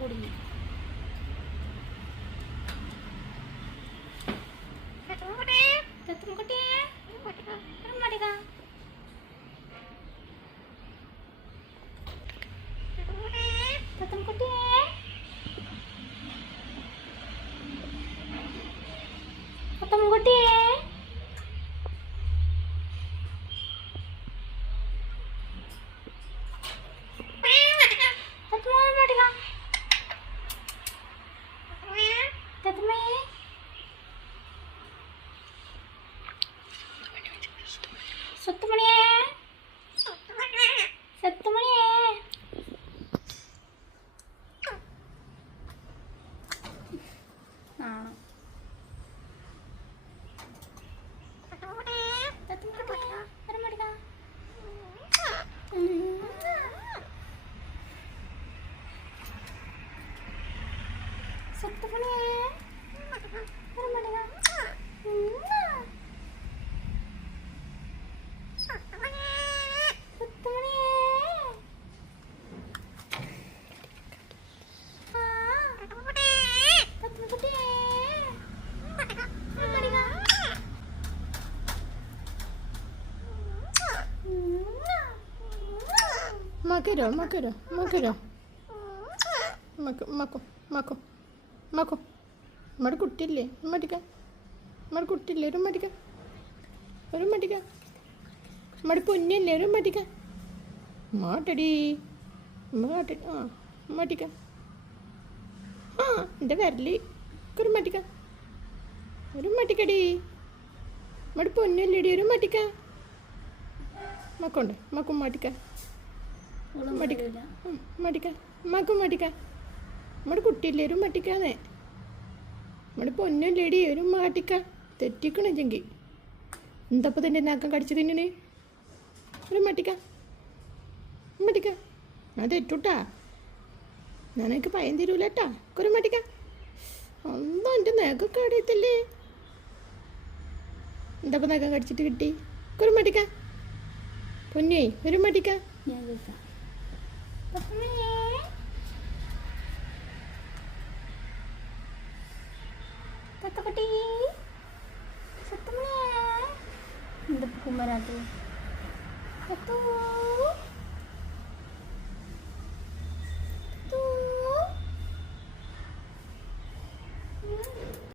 കുടുങ്ങി. സത്തുമണിയേ സത്തുമണിയേ ആണോ സത്തുമണിയേ Makiro, makiro, makiro. Mako, mako, mako. നമ്മുടെ കുട്ടിയില്ലേ മടിക്ക നമ്മുടെ കുട്ടിയില്ലേ ഒരു മടിക്ക ഒരു മടിക്ക നമ്മുടെ പൊന്നല്ലേ ഒരു മടിക്ക മാട്ടടി മാട്ടടി ആ മടിക്ക ആ എൻ്റെ വിരല് ഒരു മടിക്ക ഒരു മടിക്കടി നമ്മുടെ പൊന്നല്ലേടി ഒരു മടിക്ക മക്കുണ്ട് മക്കും മടിക്ക മടിക്ക മടിക്ക മക്കും മടിക്ക നമ്മുടെ കുട്ടിയില്ലേ ഒരു മടിക്കാന്നേ നമ്മുടെ പൊന്നല്ലേടി ഒരു മാട്ടിക്ക തെറ്റിക്കണെങ്കി എന്തപ്പോൾ തന്നെ നാക്കം കടിച്ചു തിന്നണേ ഒരു മട്ടിക്ക മട്ടിക്ക അത് തെറ്റുട്ടാ ഞാനെനിക്ക് പയം തരൂലേട്ടാ ഒരു മട്ടിക്ക ഒന്നും എൻ്റെ നഖമൊക്കെ അടിയത്തല്ലേ എന്തപ്പോൾ നഖം കടിച്ചിട്ട് കിട്ടി ഒരു മട്ടിക്ക പൊന്നേ ഒരു മട്ടിക്ക ഞാൻ കേൾക്കാം. തത്തക്കുട്ടി സത്തുമണിയേ എന്താ കുമ്മരാത്ത്?